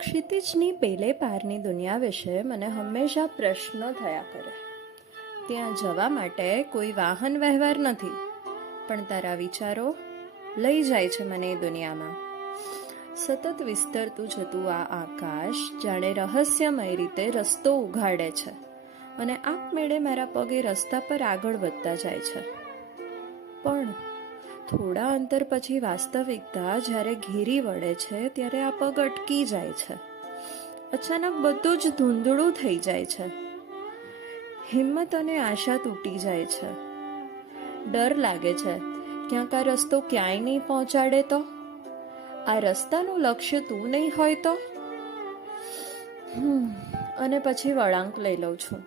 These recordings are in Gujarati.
ક્ષિતિજની પેલે પારની દુનિયા વિશે મને હંમેશા પ્રશ્નો થયા કરે. ત્યાં જવા માટે કોઈ વાહન વ્યવહાર નથી, પણ તારા વિચારો લઈ જાય છે મને એ દુનિયામાં. સતત વિસ્તરતું જતું આ આકાશ જાણે રહસ્યમય રીતે રસ્તો ઉઘાડે છે અને આપમેળે મારા પગે રસ્તા પર આગળ વધતા જાય છે. પણ થોડા અંતર પછી વાસ્તવિકતા જ્યારે ઘેરી વળે છે ત્યારે આ પગ અટકી જાય છે. અચાનક બધું જ ધૂંધળું થઈ જાય છે. હિંમત અને આશા તૂટી જાય છે. ડર લાગે છે, ક્યાંક આ રસ્તો ક્યાંય નહીં પહોંચાડે તો, આ રસ્તાનું લક્ષ્ય તું નહીં હોય તો. અને પછી વળાંક લઈ લઉં છું.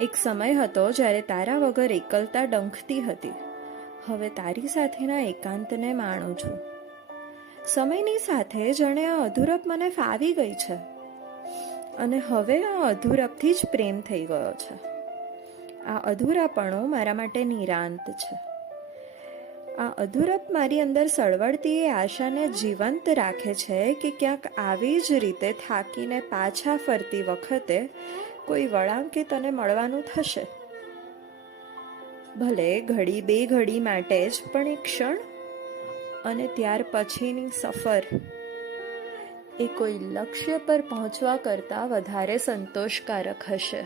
એક સમય હતો જ્યારે તારા વગર એકલતા ડંખતી હતી. હવે તારી સાથેના એકાંતને માણું છું. સમયની સાથે જાણે આ અધૂરપ મને ફાવી ગઈ છે અને હવે આ અધૂરપથી જ પ્રેમ થઈ ગયો છે. આ અધૂરાપણું મારા માટે નિરાંત છે. આ અધૂરપ મારી અંદર સળવળતી એ આશાને જીવંત રાખે છે કે ક્યાંક આવી જ રીતે થાકીને પાછા ફરતી વખતે કોઈ વળાંકે તને મળવાનું થશે. ભલે ઘડી બે ઘડી માટે જ, પણ એક ક્ષણ, અને ત્યાર પછીની સફર એ કોઈ લક્ષ્ય પર પહોંચવા કરતાં વધારે સંતોષકારક હશે.